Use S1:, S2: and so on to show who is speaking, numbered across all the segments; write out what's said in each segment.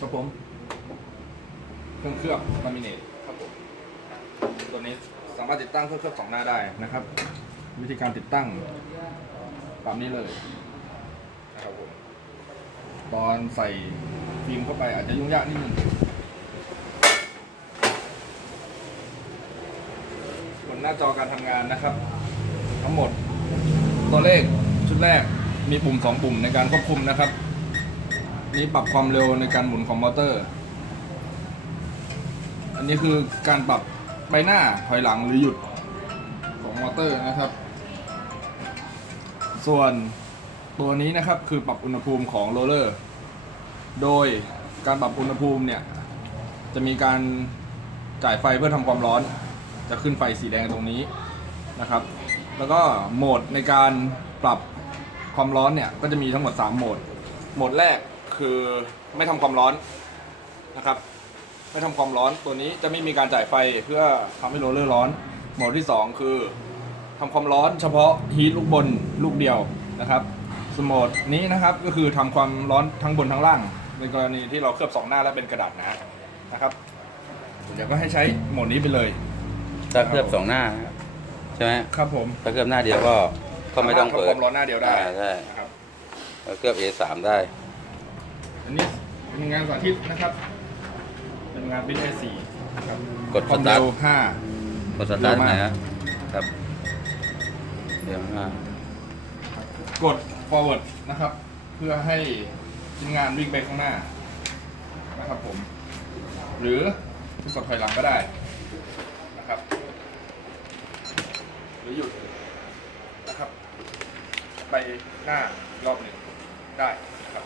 S1: ครับผมเครื่องเคลือบลามิเนตครับผมตัวนี้สามารถติดตั้งเครื่องเคลือบสองหน้าได้นะครับ วิธีการติดตั้งตามนี้เลยนะครับผมตอนใส่ฟิล์มเข้าไปอาจจะยุ่งยากนิดนึงบนหน้าจอการทำงานนะครับ ทั้งหมดตัวเลขชุดแรกมีปุ่มสองปุ่มในการควบคุมนะครับ นี่ปรับความเร็วในการหมุนของมอเตอร์ อันนี้คือการปรับใบหน้าถอยหลังหรือหยุดของมอเตอร์นะครับ ส่วนตัวนี้นะครับคือปรับอุณหภูมิของโรลเลอร์ โดยการปรับอุณหภูมิเนี่ยจะมีการจ่ายไฟเพื่อทำความร้อน จะขึ้นไฟสีแดงตรงนี้นะครับ แล้วก็โหมดในการปรับความร้อนเนี่ยก็จะมีทั้งหมด 3 โหมด โหมดแรก คือไม่ทำความร้อนนะครับ ไม่ทำความร้อนตัวนี้จะไม่มีการจ่ายไฟเพื่อทำให้โรลเลอร์ร้อนโหมดที่ 2 คือทำความร้อนเฉพาะฮีทลูกบนลูกเดียวนะครับสวนโหมดนี้นะครับก็คือทำความร้อนทั้งบนทั้งล่าง ในกรณีที่เราเคลือบสองหน้าและเป็นกระดาษหนานะครับเดี๋ยวก็ให้ใช้โหมดนี้ไปเลย
S2: ถ้าเคลือบสองหน้านะครับใช่ไหม
S1: ครับผม
S2: ถ้าเคลือบหน้าเดียวก็ก็ไม่ต้องเปิด
S1: ทำความร้อนหน้าเดียวได้
S2: อ่าใช่
S1: นะครับ
S2: แล้วเคลือบ A3 ได้
S1: อันนี้เป็นงานสาธิตนะครับ เป็นงานเป็น A4 นะครับ
S2: กด
S1: ความ
S2: สตาร์
S1: เร็
S2: ท
S1: วห้า
S2: กดสตาร์ท
S1: เร็วมาก
S2: ไหนฮะครับเดี๋ยวมาก
S1: กด forward นะครับ เพื่อให้ชิ้นงานวิ่งไปข้างหน้านะครับผม หรือกดถอยหลังก็ได้นะครับ หรือหยุดนะครับ ไปหน้าอีกรอบหนึ่งได้นะครับ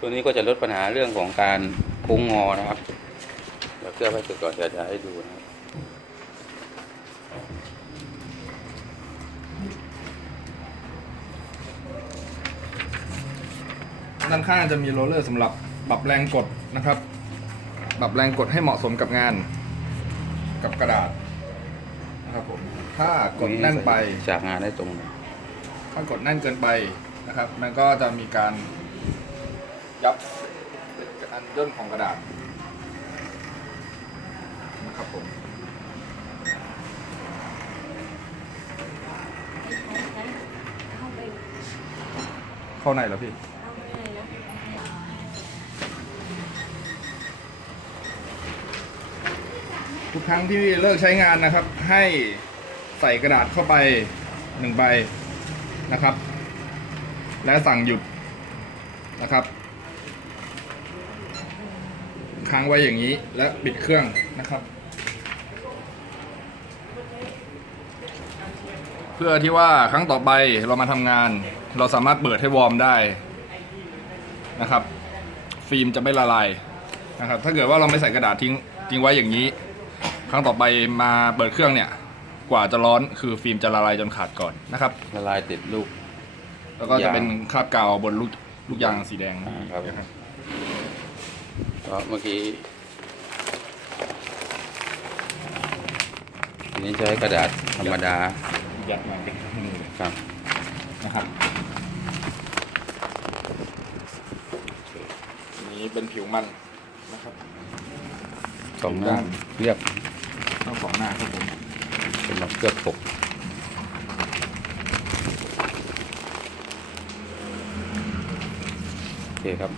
S2: ตัวนี้ก็จะลดปัญหาเรื่องของการโค้งงอนะครับเดี๋ยวเคลือบให้เสร็จก่อนเดี๋ยวจะให้ดูนะครับ
S1: ด้านข้างจะมีโรลเลอร์สำหรับปรับแรงกดนะครับปรับแรงกดให้เหมาะสมกับงาน กับกระดาษนะครับผมถ้ากดแน่นไป
S2: จากงานได้ตรงเลย
S1: ถ้ากดแน่นเกินไปนะครับ มันก็จะมีการ ยับอันย่นของกระดาษนะครับผม
S3: เข้าไป
S1: เข้าในแล้วพี่ทุกครั้งที่เลิกใช้งานนะครับ ให้ใส่กระดาษเข้าไปหนึ่งใบนะครับ และสั่งหยุดนะครับ ค้างไว้อย่างนี้และปิดเครื่องนะครับ เพื่อที่ว่าครั้งต่อไปเรามาทำงาน เราสามารถเปิดให้วอร์มได้นะครับ ฟิล์มจะไม่ละลายนะครับ ถ้าเกิดว่าเราไม่ใส่กระดาษทิ้งทิ้งไว้อย่างนี้ ครั้งต่อไปมาเปิดเครื่องเนี่ย กว่าจะร้อนคือฟิล์มจะละลายจนขาดก่อนนะครับ
S2: ละลายติดลูก
S1: แล้วก็จะเป็นคราบกาวบนลูกลูกยางสีแดง
S2: อ่าครับ
S1: นะครับ
S2: ก็เมื่อกี้อันนี้ใช้กระดาษธรรมดา
S1: ยัดมาเป็นมือเลย
S2: ครับ
S1: นะครับอันนี้เป็นผิวมันนะครับ
S2: สองหน้าเรียบ
S1: ทั้งสองหน้าครับผม
S2: สำหรับเคลือบปกโอเคครับ